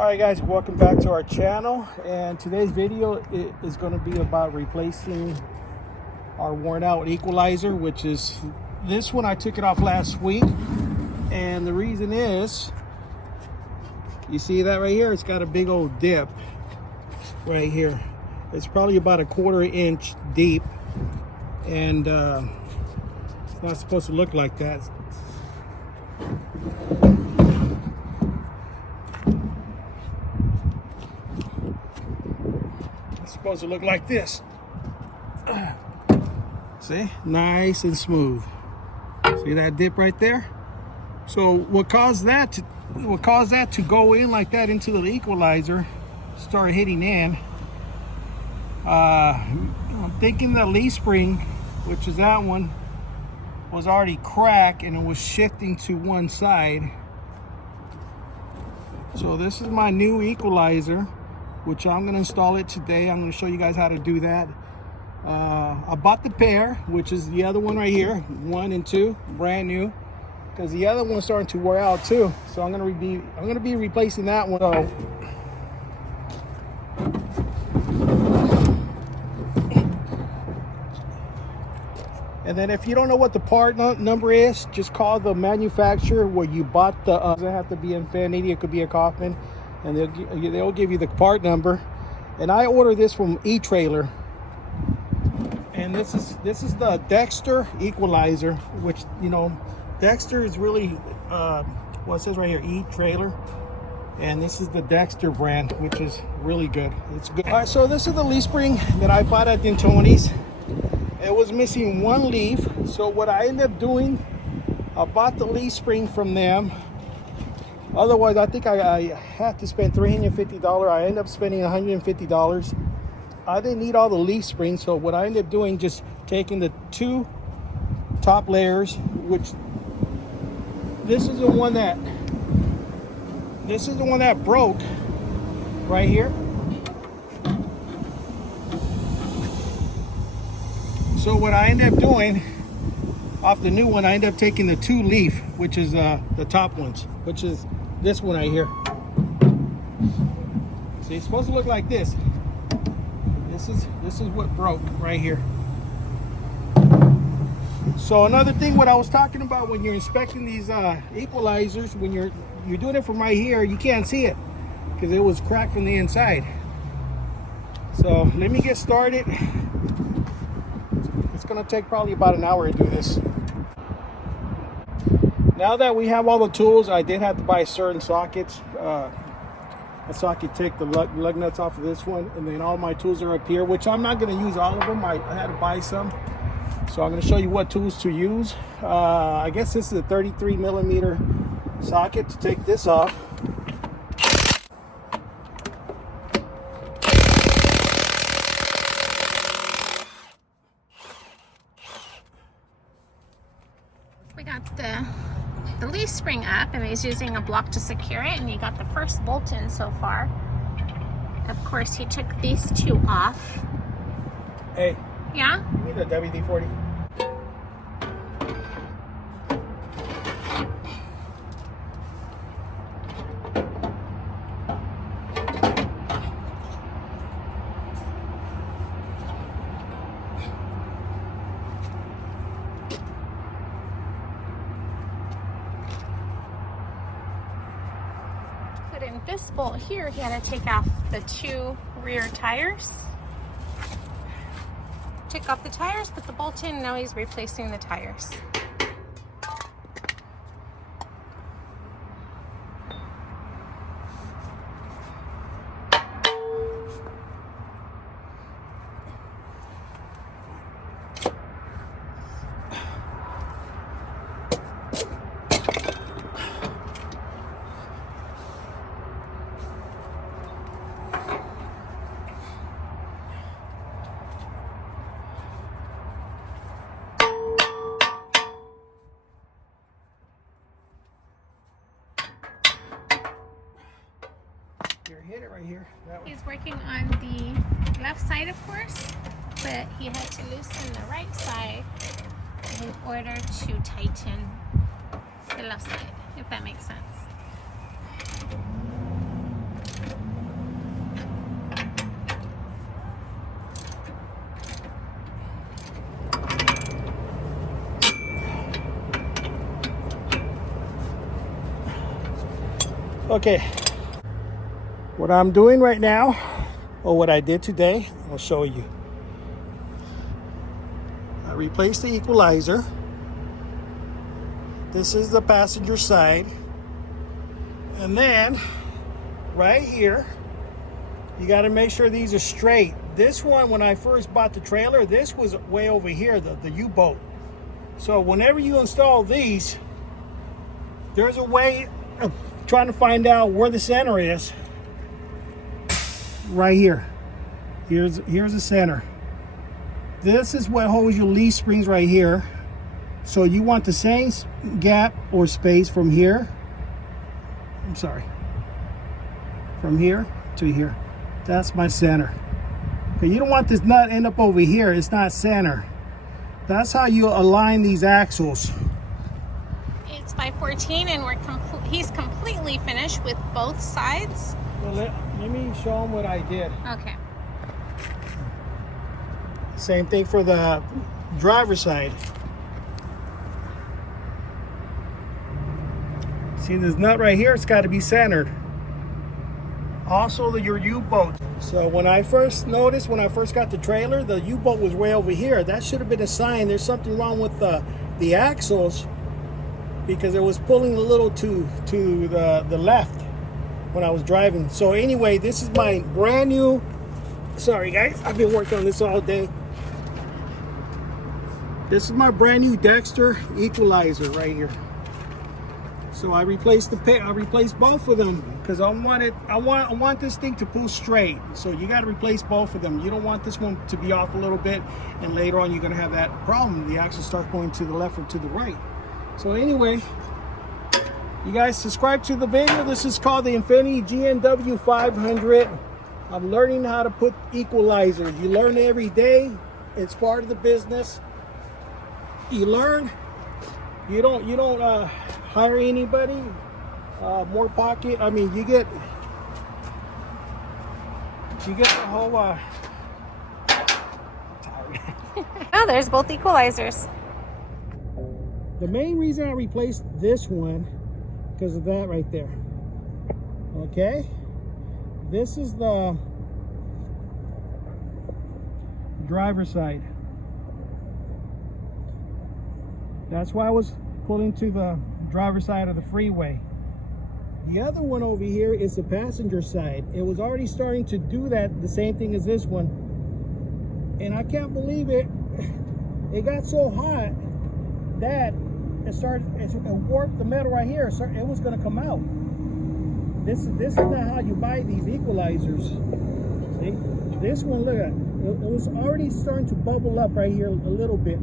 Alright guys, welcome back to our channel, and today's video is going to be about replacing our worn out equalizer, which is this one. I took it off last week, and the reason is, you see that right here, it's got a big old dip right here. It's probably about a 1/4 inch deep, and it's not supposed to look like that. Supposed to look like this. See, nice and smooth. See that dip right there? So what caused that to go in like that into the equalizer, start hitting in, I'm thinking the leaf spring, which is that one, was already cracked and it was shifting to one side. So this is my new equalizer, which I'm going to install it today. I'm going to show you guys how to do that. I bought the pair, which is the other one right here, 1 and 2, brand new, because the other one's starting to wear out too. So I'm going to be replacing that one. So, and then if you don't know what the part number is, just call the manufacturer where you bought the. It doesn't have to be Infinity, it could be a Kaufman, and they'll give you the part number. And I ordered this from eTrailer, and this is the Dexter equalizer, which, you know, Dexter is really well, it says right here eTrailer, and this is the Dexter brand, which is really good. It's good. All right, so this is the leaf spring that I bought at Tony's. It was missing one leaf, so what I ended up doing, I bought the leaf spring from them. Otherwise, I think I had to spend $350. I ended up spending $150. I didn't need all the leaf springs, so what I ended up doing, just taking the 2 top layers, which this is the one that broke right here. So what I ended up doing off the new one, I ended up taking the 2 leaf, which is the top ones, which is this one right here. See, it's supposed to look like this. This is what broke right here. So another thing, what I was talking about, when you're inspecting these equalizers, when you're doing it from right here, you can't see it because it was cracked from the inside. So let me get started. It's gonna take probably about an hour to do this. Now that we have all the tools, I did have to buy certain sockets. So I could take the lug nuts off of this one, and then all my tools are up here, which I'm not going to use all of them. I had to buy some. So I'm going to show you what tools to use. I guess this is a 33mm socket to take this off. We got the leaf spring up, and he's using a block to secure it, and he got the first bolt in so far. Of course, he took these 2 off. Hey. Yeah? You need a WD-40. In this bolt here, he had to take off the 2 rear tires. Took off the tires, put the bolt in, now he's replacing the tires. Hit it right here. He's working on the left side, of course, but he had to loosen the right side in order to tighten the left side, if that makes sense. Okay, what I'm doing right now, or what I did today, I'll show you. I replaced the equalizer. This is the passenger side. And then, right here, you got to make sure these are straight. This one, when I first bought the trailer, this was way over here, the U-boat. So whenever you install these, there's a way of trying to find out where the center is. Right here. Here's the center. This is what holds your leaf springs right here. So you want the same gap or space from here. I'm sorry. From here to here. That's my center. But you don't want this nut end up over here. It's not center. That's how you align these axles. It's by 14 and he's completely finished with both sides. Well, let me show him what I did. Okay. Same thing for the driver's side. See this nut right here? It's got to be centered. Also, your U-boat. So when I first noticed, when I first got the trailer, the U-boat was way over here. That should have been a sign there's something wrong with the axles, because it was pulling a little to the left when I was driving. So anyway, this is my brand new, sorry guys, I've been working on this all day. This is my brand new Dexter equalizer right here. So I replaced both of them because I want this thing to pull straight. So you got to replace both of them. You don't want this one to be off a little bit, and later on you're going to have that problem. The axle starts going to the left or to the right. So anyway, you guys subscribe to the video. This is called the Infinity GNW500. I'm learning how to put equalizers. You learn every day. It's part of the business. You learn. You don't hire anybody. More pocket. I mean, you get the whole. Oh, there's both equalizers. The main reason I replaced this one because of that right there. Okay, this is the driver's side. That's why I was pulling to the driver's side of the freeway. The other one over here is the passenger side. It was already starting to do that, the same thing as this one. And I can't believe it. It got so hot that it warped the metal right here. So it was going to come out. This is not how you buy these equalizers. See? This one, look at it. It was already starting to bubble up right here a little bit.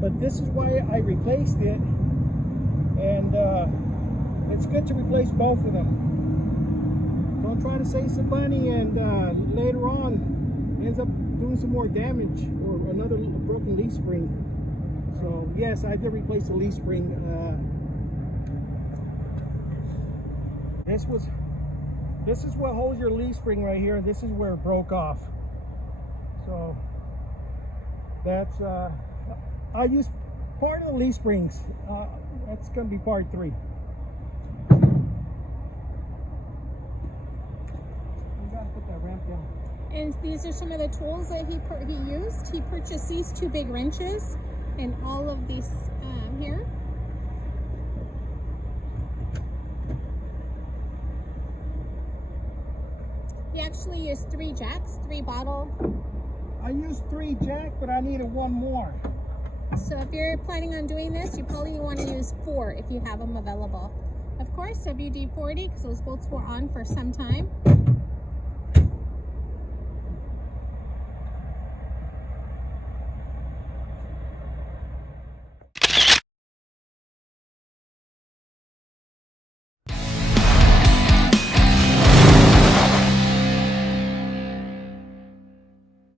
But this is why I replaced it. And it's good to replace both of them. Don't try to save some money and later on ends up doing some more damage or another broken leaf spring. So yes, I did replace the leaf spring. This is what holds your leaf spring right here. This is where it broke off. So that's I'll use part of the leaf springs. That's going to be part 3. We got to put that ramp down. And these are some of the tools that he used. He purchased these 2 big wrenches and all of these here. He actually used 3 jacks, 3 bottle. I used 3 jack, but I needed 1 more. So if you're planning on doing this, you probably want to use 4 if you have them available. Of course, WD-40, because those bolts were on for some time.